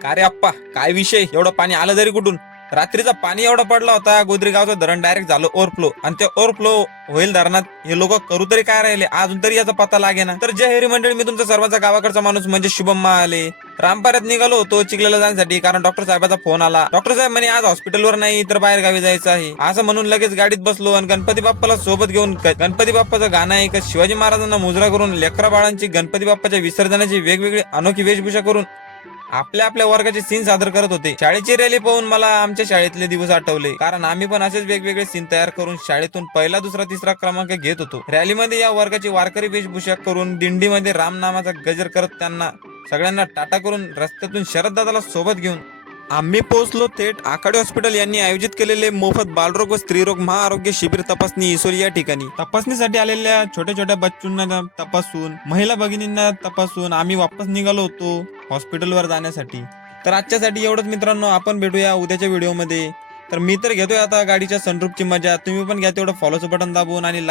का रे अप्पा काय विषय? एवढं पाणी आलं तरी कुठून? रात्रीचा पाणी एवढा पडला होता गोदरी गावचं धरण डायरेक्ट झालं ओव्हरफ्लो आणि ते ओव्हरफ्लो होईल धरणात हे लोक करू तरी काय राहिले? अजून तरी याचा पत्ता लागे ना तर जय हरी मंडळी मी तुमचा सर्वांचा गावाकडचा माणूस म्हणजे शुभम आले रामपाऱ्यात निघालो होतो चिखल्याला जाण्यासाठी कारण डॉक्टर साहेबाचा फोन आला. डॉक्टर साहेब म्हणे आज हॉस्पिटलवर नाही तर बाहेर गावी जायचं आहे. असं म्हणून लगेच गाडीत बसलो आणि गणपती बाप्पाला सोबत घेऊन गणपती बाप्पाचं गाणं ऐकत शिवाजी महाराजांना मुजरा करून लेकरा बाळांची गणपती बाप्पाच्या विसर्जनाची वेगवेगळी अनोखी वेशभूषा करून आपल्या आपल्या वर्गाचे सीन सादर करत होते. शाळेची रॅली पाहून मला आमच्या शाळेतले दिवस आठवले. कारण आम्ही पण असेच वेगवेगळे सीन तयार करून शाळेतून पहिला दुसरा तिसरा क्रमांक घेत होतो. रॅलीमध्ये या वर्गाची वारकरी वेशभूषा करून दिंडीमध्ये रामनामाचा गजर करत त्यांना सगळ्यांना टाटा करून रस्त्यातून शरद दादाला सोबत घेऊन आम्ही पोहोचलो थेट. आखाडे हॉस्पिटल यांनी आयोजित केलेले मोफत बालरोग व स्त्रीरोग महाआरोग्य शिबिर तपासणी इसोली या ठिकाणी. तपासणीसाठी आलेल्या छोट्या छोट्या बच्चूंना तपासून महिला भगिनींना तपासून आम्ही वापस निघालो होतो हॉस्पिटलवर जाण्यासाठी. तर आजच्यासाठी एवढंच मित्रांनो आपण भेटूया उद्याच्या व्हिडिओमध्ये. तर मी तर घेतोय आता गाडीच्या सनरूपची मजा. तुम्ही पण घ्या तेवढं फॉलोचं बटन दाबून आणि